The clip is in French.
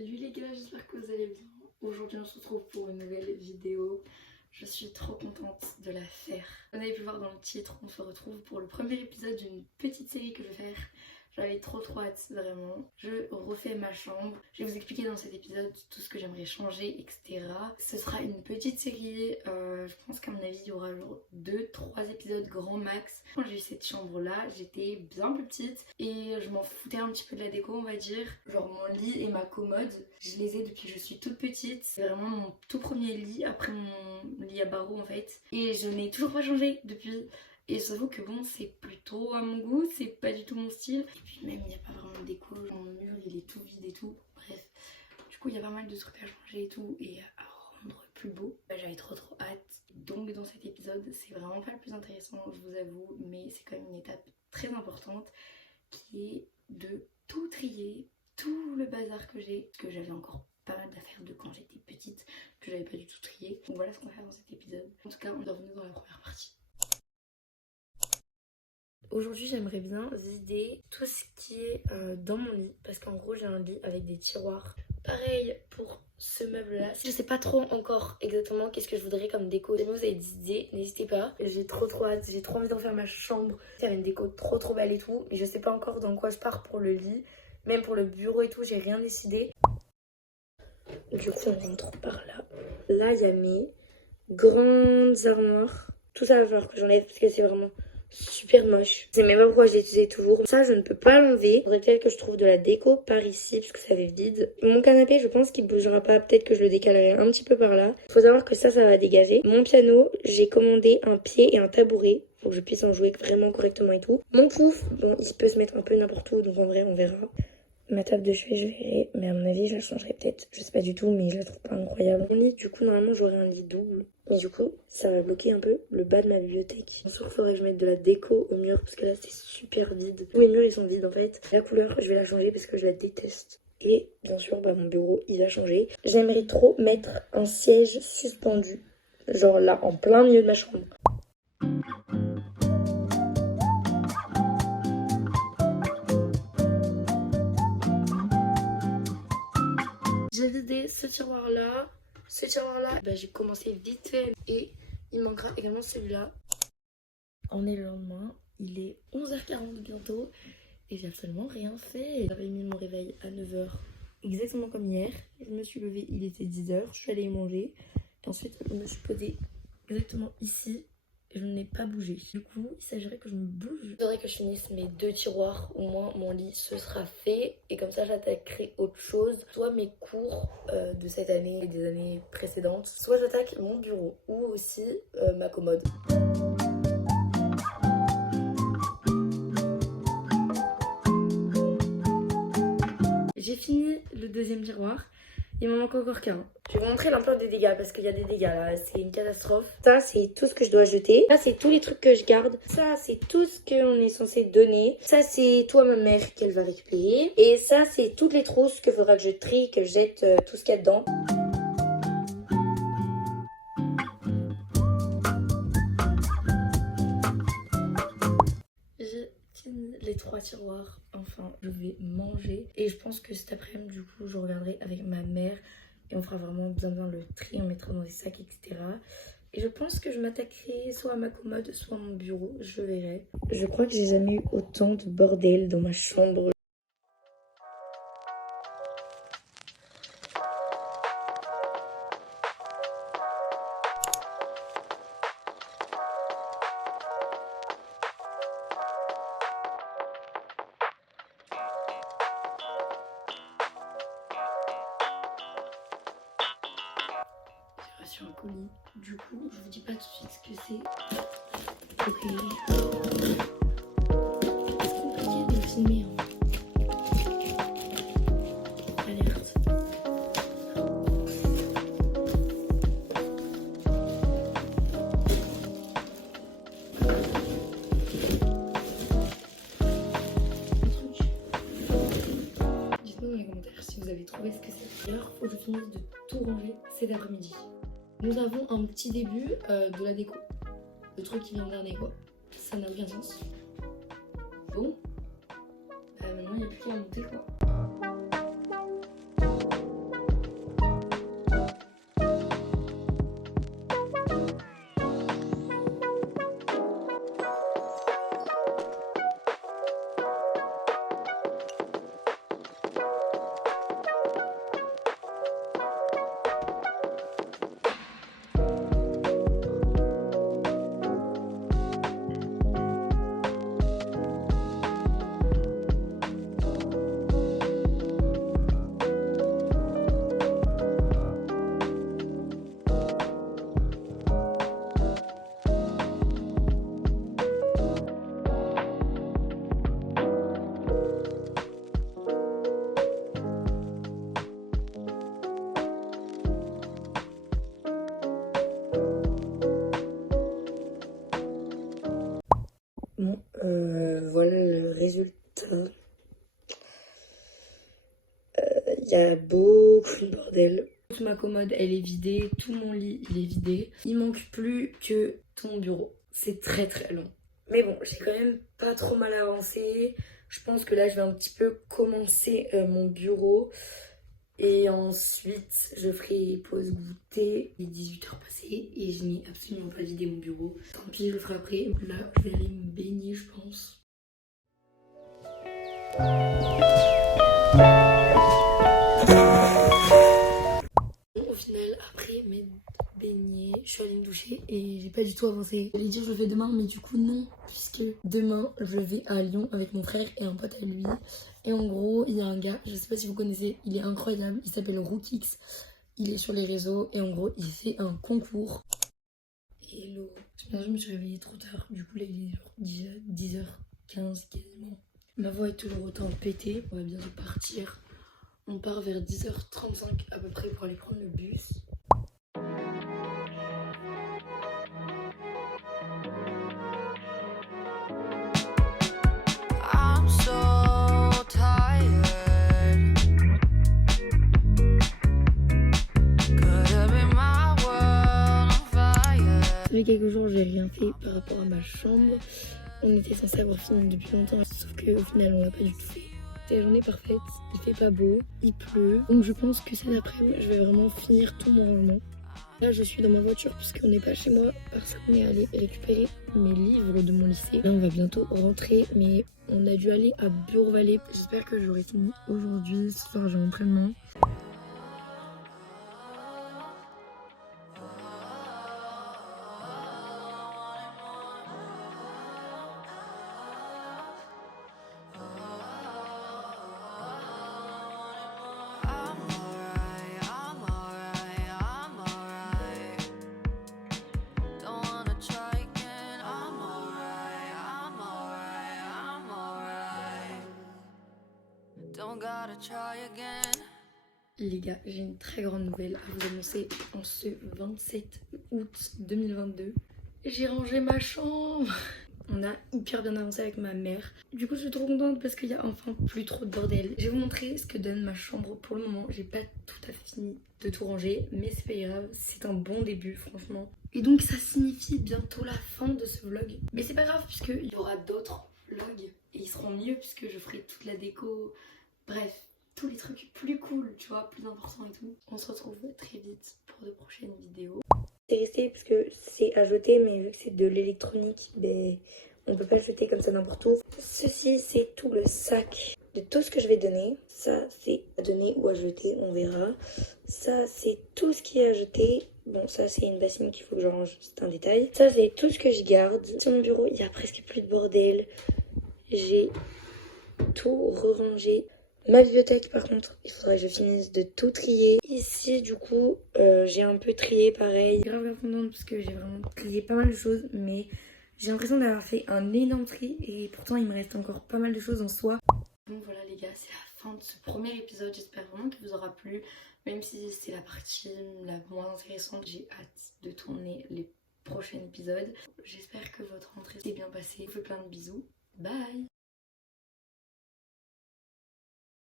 Salut les gars, j'espère que vous allez bien. Aujourd'hui on se retrouve pour une nouvelle vidéo. Je suis trop contente de la faire. Vous avez pu voir dans le titre, on se retrouve pour le premier épisode d'une petite série que je vais faire. J'avais trop hâte, vraiment. Je refais ma chambre. Je vais vous expliquer dans cet épisode tout ce que j'aimerais changer, etc. Ce sera une petite série. Je pense qu'à mon avis, il y aura genre 2-3 épisodes grand max. Quand j'ai eu cette chambre-là, j'étais bien plus petite et je m'en foutais un petit peu de la déco, on va dire. Genre mon lit et ma commode, je les ai depuis que je suis toute petite. C'est vraiment mon tout premier lit après mon lit à barreaux en fait. Et je n'ai toujours pas changé depuis. Et j'avoue que bon, c'est plutôt à mon goût, c'est pas du tout mon style. Et puis même, il n'y a pas vraiment de déco, genre mon mur il est tout vide et tout. Bref, du coup il y a pas mal de trucs à changer et tout et à rendre plus beau. J'avais trop hâte. Donc dans cet épisode, c'est vraiment pas le plus intéressant, je vous avoue, mais c'est quand même une étape très importante qui est de tout trier, tout le bazar que j'ai, parce que j'avais encore pas mal d'affaires de quand j'étais petite, que j'avais pas du tout trié. Donc voilà ce qu'on va faire dans cet épisode. En tout cas, on est revenu dans la première partie. Aujourd'hui j'aimerais bien vider tout ce qui est dans mon lit, parce qu'en gros j'ai un lit avec des tiroirs. Pareil pour ce meuble là. Je sais pas trop encore exactement qu'est-ce que je voudrais comme déco. Si vous avez des idées, n'hésitez pas. J'ai trop hâte, j'ai trop envie d'en faire ma chambre. Faire une déco trop belle et tout. Mais je sais pas encore dans quoi je pars pour le lit. Même pour le bureau et tout, j'ai rien décidé. Du coup on rentre par là. Là il y a mes grandes armoires. Tout ça va falloir que j'enlève parce que c'est vraiment super moche. Je sais même pas pourquoi je l'utilisais toujours. Ça, je ne peux pas l'enlever. Il faudrait peut-être que je trouve de la déco par ici, parce que ça fait vide. Mon canapé, je pense qu'il bougera pas. Peut-être que je le décalerai un petit peu par là. Il faut savoir que ça va dégager. Mon piano, j'ai commandé un pied et un tabouret. Faut que je puisse en jouer vraiment correctement et tout. Mon pouf, bon, il peut se mettre un peu n'importe où, donc en vrai, on verra. Ma table de chevet, je verrai, mais à mon avis, je la changerai peut-être. Je sais pas du tout, mais je la trouve pas incroyable. Mon lit, du coup, normalement, j'aurai un lit double. Et du coup, ça va bloquer un peu le bas de ma bibliothèque. Bien sûr, il faudrait que je mette de la déco au mur, parce que là, c'est super vide. Tous les murs, ils sont vides, en fait. La couleur, je vais la changer parce que je la déteste. Et bien sûr, bah, mon bureau, il a changé. J'aimerais trop mettre un siège suspendu. Genre là, en plein milieu de ma chambre. J'ai vidé ce tiroir-là. Ce tiroir-là, bah, j'ai commencé vite fait. Et il manquera également celui-là. On est le lendemain. Il est 11h40 bientôt. Et j'ai absolument rien fait. J'avais mis mon réveil à 9h. Exactement comme hier. Je me suis levée, il était 10h. Je suis allée manger. Et ensuite, je me suis posée exactement ici. Je n'ai pas bougé. Du coup, il s'agirait que je me bouge. Il faudrait que je finisse mes 2 tiroirs. Au moins, mon lit, ce sera fait. Et comme ça, j'attaquerai autre chose. Soit mes cours de cette année et des années précédentes. Soit j'attaque mon bureau. Ou aussi ma commode. J'ai fini le deuxième tiroir. Il m'en manque encore qu'un. Je vais vous montrer l'ampleur des dégâts parce qu'il y a des dégâts là, c'est une catastrophe. Ça, c'est tout ce que je dois jeter. Ça, c'est tous les trucs que je garde. Ça, c'est tout ce qu'on est censé donner. Ça, c'est tout à ma mère qu'elle va récupérer. Et ça, c'est toutes les trousses qu'il faudra que je trie, que je jette tout ce qu'il y a dedans. J'ai fini les 3 tiroirs. Enfin, je vais manger. Et je pense que cet après-midi, du coup, je reviendrai avec ma mère. Et on fera vraiment bien le tri, on mettra dans des sacs, etc. Et je pense que je m'attaquerai soit à ma commode, soit à mon bureau, je verrai. Je crois que j'ai jamais eu autant de bordel dans ma chambre. J'ai reçu un colis, du coup, je vous dis pas tout de suite ce que c'est. Ok. C'est compliqué de filmer. Alerte. Dites-moi dans les commentaires si vous avez trouvé ce que c'est. D'ailleurs, faut que je finisse de tout ranger cet après-midi. Nous avons un petit début de la déco. Le truc qui vient en dernier quoi. Ça n'a aucun sens. Bon. Maintenant il n'y a plus qu'à monter quoi. y a beaucoup de bordel. Toute ma commode elle est vidée, tout mon lit il est vidé. Il manque plus que ton bureau. C'est très très long. Mais bon, j'ai quand même pas trop mal avancé. Je pense que là je vais un petit peu commencer mon bureau. Et ensuite je ferai pause goûter. Il est 18h passées et je n'ai absolument pas vidé mon bureau. Tant pis, je le ferai après. Là je vais aller me baigner je pense. Au final, après m'être baignée, je suis allée me doucher et j'ai pas du tout avancé. J'allais dire je le fais demain, mais du coup non, puisque demain je vais à Lyon avec mon frère et un pote à lui. Et en gros, il y a un gars, je sais pas si vous connaissez, il est incroyable, il s'appelle Rookix. Il est sur les réseaux et en gros, il fait un concours. Hello. Je me suis réveillée trop tard, du coup là il est genre 10h15 quasiment. Ma voix est toujours autant pétée, on va bientôt partir. On part vers 10h35 à peu près pour aller prendre le bus. I'm so tired. Ça fait quelques jours j'ai rien fait par rapport à ma chambre. On était censé avoir fini depuis longtemps, sauf qu'au final on l'a pas du tout fait. C'est la journée parfaite, il fait pas beau, il pleut. Donc je pense que cet après-midi je vais vraiment finir tout mon rangement. Là je suis dans ma voiture puisqu'on n'est pas chez moi parce qu'on est allé récupérer mes livres de mon lycée. Là on va bientôt rentrer mais on a dû aller à Bureau-Vallée. J'espère que j'aurai fini aujourd'hui, ce soir j'ai entraînement. Les gars, j'ai une très grande nouvelle à vous annoncer en ce 27 août 2022. J'ai rangé ma chambre. On a hyper bien avancé avec ma mère. Du coup, je suis trop contente parce qu'il y a enfin plus trop de bordel. Je vais vous montrer ce que donne ma chambre pour le moment. J'ai pas tout à fait fini de tout ranger, mais c'est pas grave. C'est un bon début, franchement. Et donc, ça signifie bientôt la fin de ce vlog. Mais c'est pas grave puisqu'il y aura d'autres vlogs et ils seront mieux puisque je ferai toute la déco. Bref, tous les trucs plus cool, tu vois, plus importants et tout. On se retrouve très vite pour de prochaines vidéos. C'est resté parce que c'est à jeter, mais vu que c'est de l'électronique, ben, on peut pas le jeter comme ça n'importe où. Ceci, c'est tout le sac de tout ce que je vais donner. Ça, c'est à donner ou à jeter, on verra. Ça, c'est tout ce qui est à jeter. Bon, ça, c'est une bassine qu'il faut que je range, c'est un détail. Ça, c'est tout ce que je garde. Sur mon bureau, il y a presque plus de bordel. J'ai tout re-rangé. Ma bibliothèque par contre, il faudrait que je finisse de tout trier. Ici du coup, j'ai un peu trié pareil. Je suis grave contente parce que j'ai vraiment trié pas mal de choses, mais j'ai l'impression d'avoir fait un énorme tri et pourtant il me reste encore pas mal de choses en soi. Donc voilà les gars, c'est la fin de ce premier épisode. J'espère vraiment qu'il vous aura plu, même si c'est la partie la moins intéressante. J'ai hâte de tourner les prochains épisodes. J'espère que votre rentrée s'est bien passée. Je vous fais plein de bisous. Bye!